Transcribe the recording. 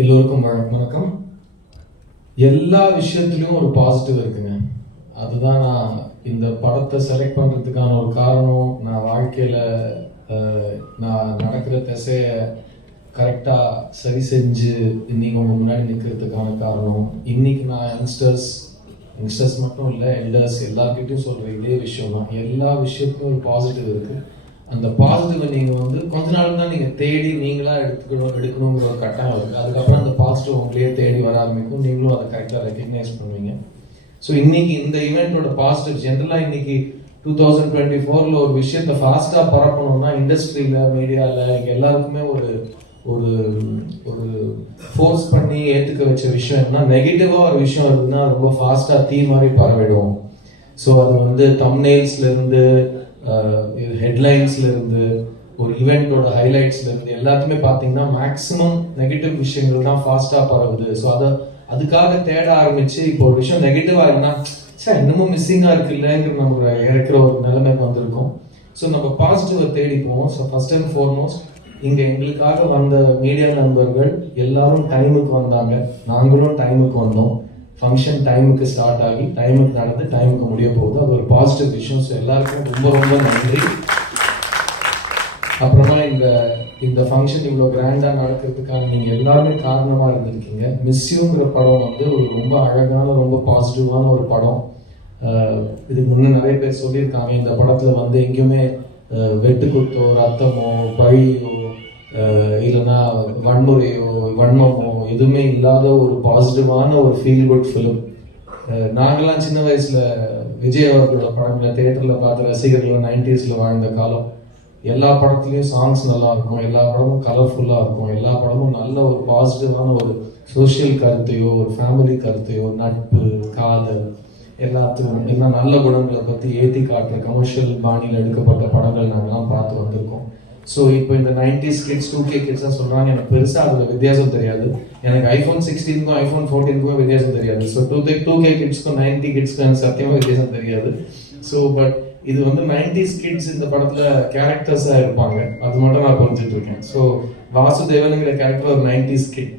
எல்லோருக்கும் வணக்கம். எல்லா விஷயத்துலையும் ஒரு பாசிட்டிவ் இருக்குங்க. அதுதான் நான் இந்த படத்தை செலக்ட் பண்ணுறதுக்கான ஒரு காரணம். நான் வாழ்க்கையில் நான் நடக்கிற திசைய கரெக்டாக சரி செஞ்சு இன்னைக்கு உங்கள் முன்னாடி நிற்கிறதுக்கான காரணம். இன்னைக்கு நான் யங்ஸ்டர்ஸ் மட்டும் இல்லை, எல்டர்ஸ் எல்லார்கிட்டையும் சொல்கிற இதே விஷயம் தான். எல்லா விஷயத்துக்கும் ஒரு பாசிட்டிவ் இருக்குது. அந்த பாசிட்டிவை நீங்கள் கொஞ்ச நாள் தான் நீங்கள் தேடி நீங்களாக எடுக்கணுங்கிற ஒரு கட்டாயம் இருக்குது. அதுக்கப்புறம் அந்த பாசிட்டிவ் உங்களையே தேடி வர ஆரம்பிக்கும். நீங்களும் அதை கரெக்டாக ரெக்கக்னைஸ் பண்ணுவீங்க. ஸோ இன்னைக்கு இந்த ஈவெண்ட்டோட பாசிட்டிவ் ஜென்ரலாக இன்னைக்கு 2024 ஒரு விஷயத்தை ஃபாஸ்ட்டாக பரப்பணும்னா இண்டஸ்ட்ரியில், மீடியாவில் இங்கே எல்லாருக்குமே ஒரு ஒரு ஒரு ஃபோர்ஸ் பண்ணி ஏற்றுக்க வச்ச விஷயம் என்ன, நெகட்டிவாக ஒரு விஷயம் இருக்குதுன்னா ரொம்ப ஃபாஸ்ட்டாக தீ மாதிரி பரவிடும். ஸோ அது தம்ப்நெயில்ஸ்லேருந்து ஹெட்லைன்ஸ்ல இருந்து ஒரு ஈவெண்ட்டோட ஹைலைட்ஸ்ல இருந்து எல்லாத்தையுமே பார்த்தீங்கன்னா மேக்ஸிமம் நெகட்டிவ் விஷயங்கள் தான் ஃபாஸ்டா பரவுது. ஸோ அதுக்காக தேட ஆரம்பிச்சு இப்போ ஒரு விஷயம் நெகட்டிவா இருந்தா சார் இன்னமும் மிஸ்ஸிங்கா இருக்கு இல்லைங்கிற நம்ம இறக்குற ஒரு நிலைமைக்கு வந்திருக்கோம். ஸோ நம்ம பாசிட்டிவை தேடி போவோம். ஸோ ஃபர்ஸ்ட் அண்ட் ஃபார்மோஸ்ட் இங்க எங்களுக்காக வந்த மீடியா நண்பர்கள் எல்லாரும் டைமுக்கு வந்தாங்க, நாங்களும் டைமுக்கு வந்தோம். ஃபங்க்ஷன் டைமுக்கு ஸ்டார்ட் ஆகி டைமுக்கு நடந்து டைமுக்கு முடிய போகுது. அது ஒரு பாசிட்டிவ் விஷயம். ஸோ எல்லாருக்கும் ரொம்ப ரொம்ப நன்றி. அப்புறமா இந்த ஃபங்க்ஷன் இவ்வளோ கிராண்டாக நடக்கிறதுக்கான நீங்கள் எல்லாருமே காரணமாக இருந்திருக்கீங்க. மிஸ்யூங்கிற படம் ஒரு ரொம்ப அழகான, ரொம்ப பாசிட்டிவான ஒரு படம். இதுக்கு முன்னே நிறைய பேர் சொல்லியிருக்காங்க, இந்த படத்தில் எங்கேயுமே வெட்டுக்குத்தோ, ரத்தமோ, பழியோ, இல்லைன்னா வன்முறையோ, வன்மமோ எதுவுமே இல்லாத ஒரு பாசிட்டிவான ஒரு ஃபீல் குட் ஃபிலிம். நாங்களாம் சின்ன வயசுல விஜய் அவர்களோட படங்களை தியேட்டர்ல பார்த்த ரசிகர்கள் 90s வாழ்ந்த காலம். எல்லா படத்துலயும் சாங்ஸ் நல்லா இருக்கும், எல்லா படமும் கலர்ஃபுல்லா இருக்கும், எல்லா படமும் நல்ல ஒரு பாசிட்டிவான ஒரு சோசியல் கருத்தையோ, ஒரு ஃபேமிலி கருத்தையோ, நட்பு, காதல் எல்லாத்துக்கும் எல்லாம் நல்ல குணங்களை பத்தி ஏற்றி காட்டுற கமர்ஷியல் பாணியில் எடுக்கப்பட்ட படங்கள் நாங்கள்லாம் பார்த்து வந்திருக்கோம். ஸோ இப்போ இந்த 90s கிட்ஸ் 2K கிட்ஸ் சொல்றாங்க, எனக்கு பெருசாக அதில் வித்தியாசம் தெரியாது. எனக்கு iPhone 16க்கும் iPhone 14க்கும் வித்தியாசம் தெரியாது. ஸோ 2K கிட்ஸ்க்கும் 90 கிட்ஸ்க்கும் எனக்கு சத்தியமாக வித்தியாசம் தெரியாது. ஸோ பட் இது 90s கிட்ஸ் இந்த படத்துல கேரக்டர்ஸா இருப்பாங்க, அது மட்டும் நான் புரிஞ்சுட்டு இருக்கேன். ஸோ வாசுதேவனுங்கிற கேரக்டர் ஒரு 90s கிட்.